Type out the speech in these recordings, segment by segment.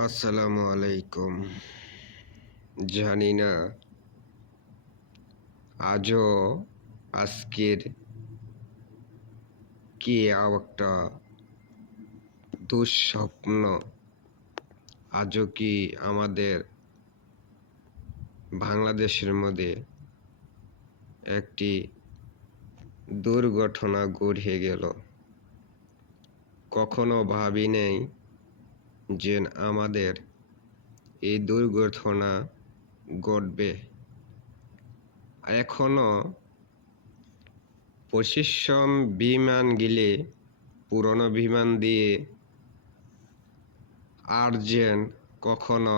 আসসালামু আলাইকুম। জানি না আজও আজকের কি একটা দুঃস্বপ্ন আজও কি আমাদের বাংলাদেশের মধ্যে একটি দুর্ঘটনা ঘটে গেল। কখনো ভাবি নাই যে আমাদের এই দুর্ঘটনা ঘটবে। এখনো প্রশিক্ষণ বিমান গিলে পুরনো বিমান দিয়ে আর যেন কখনো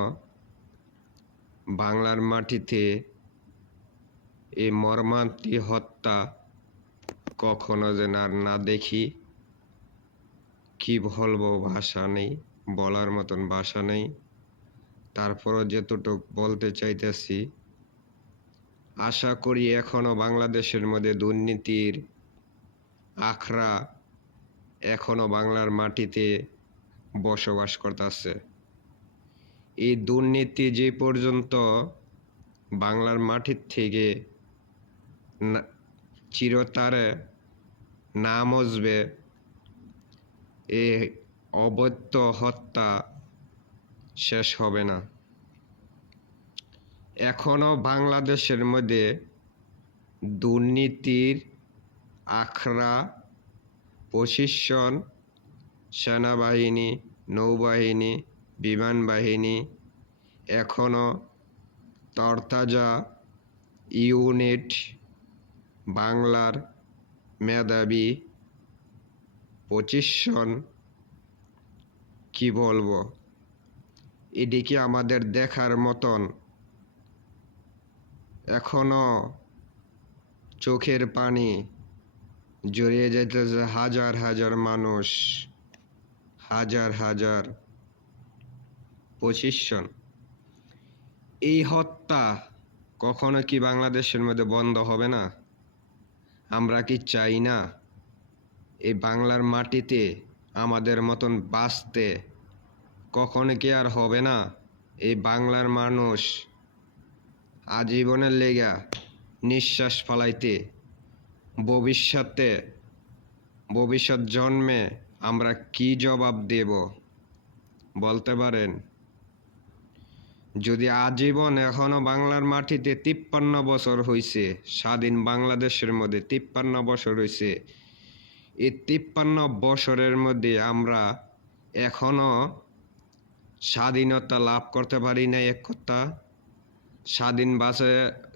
বাংলার মাটিতে এই মর্মান্তিক হত্যা কখনো যেন আর না দেখি। কি বলবো, ভাষা নেই, বলার মতন ভাষা নেই। তারপরও যেতটুক বলতে চাইতেছি, আশা করি এখনো বাংলাদেশের মধ্যে দুর্নীতির আখড়া এখনো বাংলার মাটিতে বসবাস করতেছে। এই দুর্নীতি যে পর্যন্ত বাংলার মাটির থেকে চিরতরে না মুছবে, এই অবৈধ হত্যা শেষ হবে না। এখনো বাংলাদেশের মধ্যে দুর্নীতির আখড়া প্রশিক্ষণ সেনাবাহিনী, নৌবাহিনী, বিমান বাহিনী এখনো তরতাজা ইউনিট, বাংলার মেধাবী প্রশিক্ষণ, কি বলবো, এদিকে আমাদের দেখার মতন এখনো চোখের পানি জড়িয়ে যেতেছে। হাজার হাজার মানুষ, হাজার হাজার প্রশিক্ষণ। এই হত্যা কখনো কি বাংলাদেশের মধ্যে বন্ধ হবে না? আমরা কি চাই না এই বাংলার মাটিতে আমাদের মতন বাঁচতে? কখনো কি আর হবে না এই বাংলার মানুষ আজীবনের লেগা নিঃশ্বাস ফালাইতে? ভবিষ্যৎ জন্মে আমরা কি জবাব দেব বলতে পারেন? যদি আজীবন এখনো বাংলার মাটিতে 53 বছর হয়েছে, স্বাধীন বাংলাদেশের মধ্যে 53 বছর হয়েছে, এই 53 বছরের মধ্যে আমরা এখনো স্বাধীনতা লাভ করতে পারি নাই। এক কথা,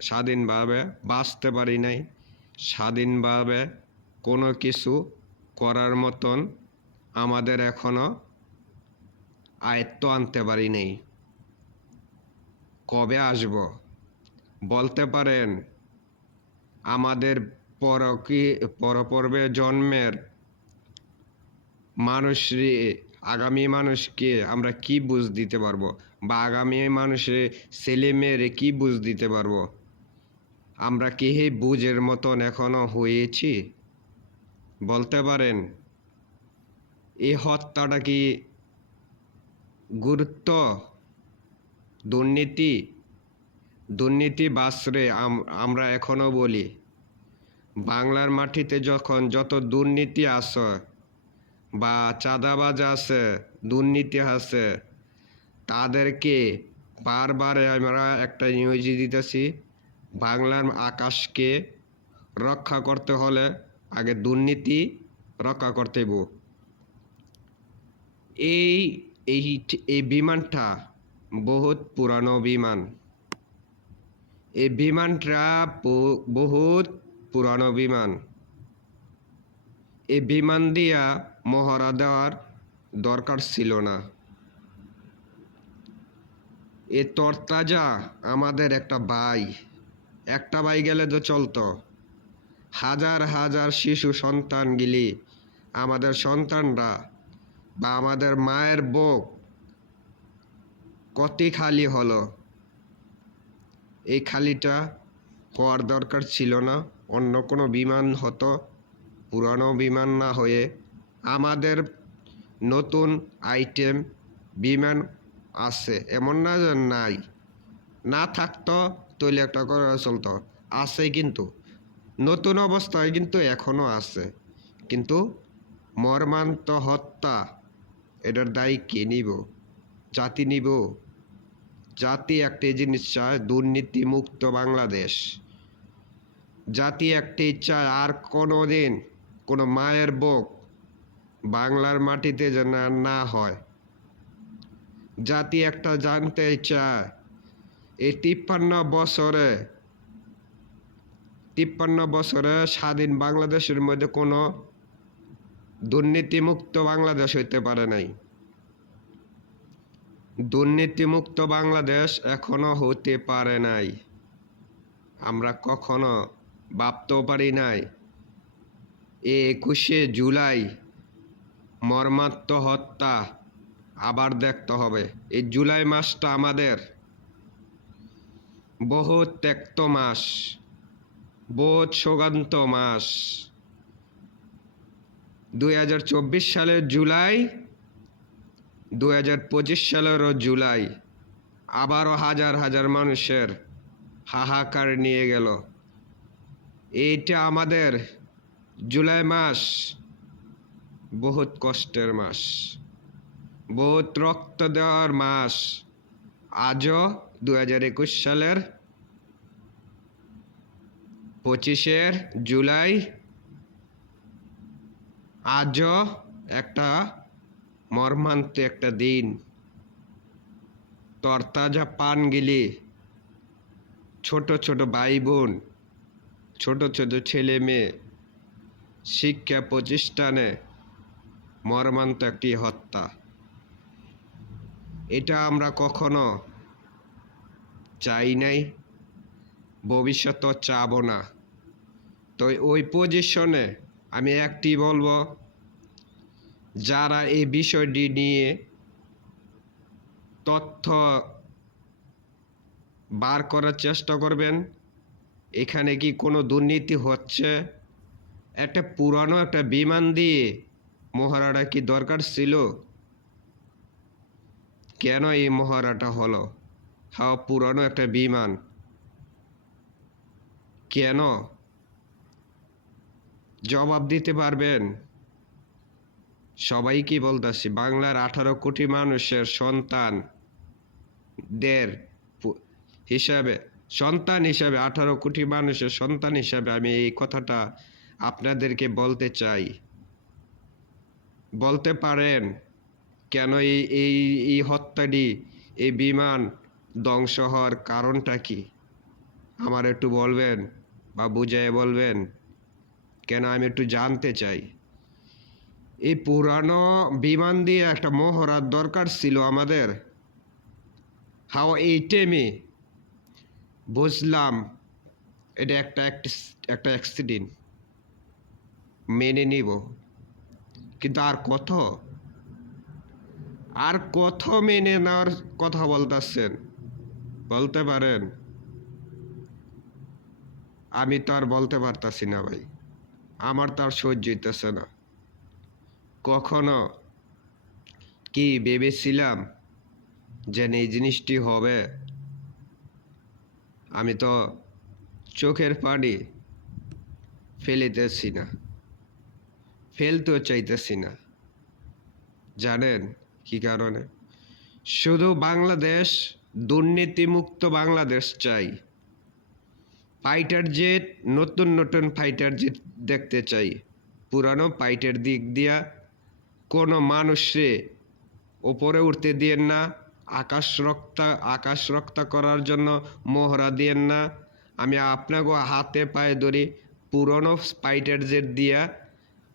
স্বাধীনভাবে বাঁচতে পারি নাই, স্বাধীনভাবে কোনো কিছু করার মতন আমাদের এখনো আয়ত্ত আনতে পারি নাই। কবে আসব বলতে পারেন? আমাদের পরপর্বে জন্মের মানুষরে, আগামী মানুষকে আমরা কি বুঝ দিতে পারবো, বা আগামী মানুষের ছেলে মেয়েরে কি বুঝ দিতে পারবো? আমরা কি হে বুঝের মতন এখনো হয়েছি বলতে পারেন? এই হত্যাটা কি গুরুত্ব? দুর্নীতি বাসরে আমরা এখনো বলি, বাংলার মাটিতে যখন যত দুর্নীতি আছে বা চাঁদাবাজ আছে, দুর্নীতি আছে, তাদেরকে বারবার আমরা একটা নিউজ দিতেছি, বাংলার আকাশকে রক্ষা করতে হলে আগে দুর্নীতি রক্ষা করতে হইব। এই বিমানটা বহুত পুরানো বিমান। এই বিমানটা বহুত পুরানো বিমান। এই বিমান দিয়া মহড়া দেওয়ার দরকার ছিল না। এ তরতাজা আমাদের একটা ভাই গেলে তো চলতো। হাজার হাজার শিশু সন্তানগুলি, আমাদের সন্তানরা বা আমাদের মায়ের বুক কত খালি হলো। এই খালিটা হওয়ার দরকার ছিল না। অন্য কোনো বিমান হতো, পুরানো বিমান না হয়ে আমাদের নতুন আইটেম বিমান আছে, এমন না যে নাই। না থাকতো তৈলে একটা করে চলতো, আছে কিন্তু নতুন অবস্থায় কিন্তু এখনো আছে। কিন্তু মর্মান্ত হত্যা, এটার দায়ী কে নিব? জাতি নিব? জাতি একটি জিনিস চায়, দুর্নীতিমুক্ত বাংলাদেশ। জাতি একটি চায়, আর কোনোদিন কোনো মায়ের বুক বাংলার মাটিতে যেন না হয়। জাতি একটা জানতে চায়, এই 53 বছরে স্বাধীন বাংলাদেশের মধ্যে কোনো দুর্নীতিমুক্ত বাংলাদেশ হইতে পারে নাই। দুর্নীতিমুক্ত বাংলাদেশ এখনো হতে পারে নাই। আমরা কখনো ভাবতেও পারি নাই 21শে জুলাই মর্মান্তিক হত্যা আবার দেখতে হবে। এই জুলাই মাসটা আমাদের বহুত ত্যক্ত মাস, বহুত শোকান্ত মাস। 2024 সালের জুলাই, 2025 সালেরও জুলাই আবারও হাজার হাজার মানুষের হাহাকার নিয়ে গেল। এইটা আমাদের জুলাই মাস বহুত কষ্টের মাস, বহুত রক্ত দেওয়ার মাস। আজও 2021 সালের 25শে জুলাই আজও একটা মর্মান্তিক একটা দিন। তরতাজা পানগুলি, ছোট ছোট ভাই বোন, ছোট ছোট ছেলে মেয়ে, শিক্ষা প্রতিষ্ঠানে মর্মান্তিক একটি হত্যা। এটা আমরা কখনো চাই নাই, ভবিষ্যতেও চাবো না। তো ওই পজিশনে আমি একটি বলবো, যারা এই বিষয়টি নিয়ে তথ্য বার করার চেষ্টা করবেন, এখানে কি কোনো দুর্নীতি হচ্ছে? একটা পুরানো একটা বিমান দিয়ে মহড়াটা কি দরকার ছিল? কেন এই মহড়াটা হলো? হাও পুরানো একটা বিমান কেন? জবাব দিতে পারবেন? সবাই কি বলতেছি, বাংলার 18 কোটি মানুষের সন্তান হিসাবে 18 কোটি মানুষের সন্তান হিসাবে আমি এই কথাটা আপনাদেরকে বলতে চাই। বলতে পারেন কেন এই হত্যাটি, এই বিমান ধ্বংস হওয়ার কারণটা কি? আমার একটু বলবেন বা বুঝিয়ে বলবেন কেন? আমি একটু জানতে চাই। এই পুরানো বিমান দিয়ে একটা মহড়ার দরকার ছিল আমাদের। হাও এই টাইমে বুঝলাম এটা একটা অ্যাক্সিডেন্ট, মেনে নিব, কিন্তু আর কত মেনে নেওয়ার কথা বলতেছেন? বলতে পারেন? আমি তো আর বলতে পারতাছি না ভাই, আমার তো আর সহ্য হইতেছে না। কখনো কি ভেবেছিলাম যে এই জিনিসটি হবে? আমি তো চোখের পানি ফেলতেও চাইতেছি না। জানেন কি কারণে? শুধু বাংলাদেশ দুর্নীতিমুক্ত বাংলাদেশ চাই। ফাইটার জেট, নতুন নতুন ফাইটার জেট দেখতে চাই। পুরানো ফাইটার দিক দিয়া কোনো মানুষে ওপরে উঠতে দিয়েন না। আকাশ রক্ষা করার জন্য মহড়া দিয়েন না। আমি আপনাকে হাতে পায়ে ধরি, পুরনো ফাইটার জেট দিয়া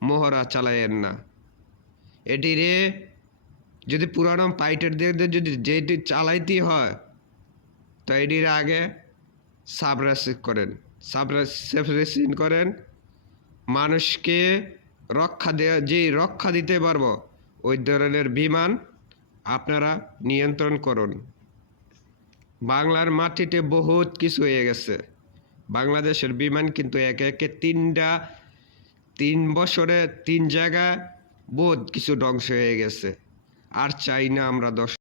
মহড়া চালাইয়েন না। এটিরে যদি পুরানো ফাইটার জেট যদি যেটি চালাইতে হয়, তো এটির আগে সাবরেসিন করেন। মানুষকে রক্ষা দিতে পারবো ওই ধরনের বিমান আপনারা নিয়ন্ত্রণ করুন। বাংলার মাটিতে বহুত কিছু হয়ে গেছে। বাংলাদেশের বিমান কিন্তু একে 3 বছরে 3 জায়গা বহুত কিছু ধ্বংস হয়ে গেছে। আর চাই না আমরা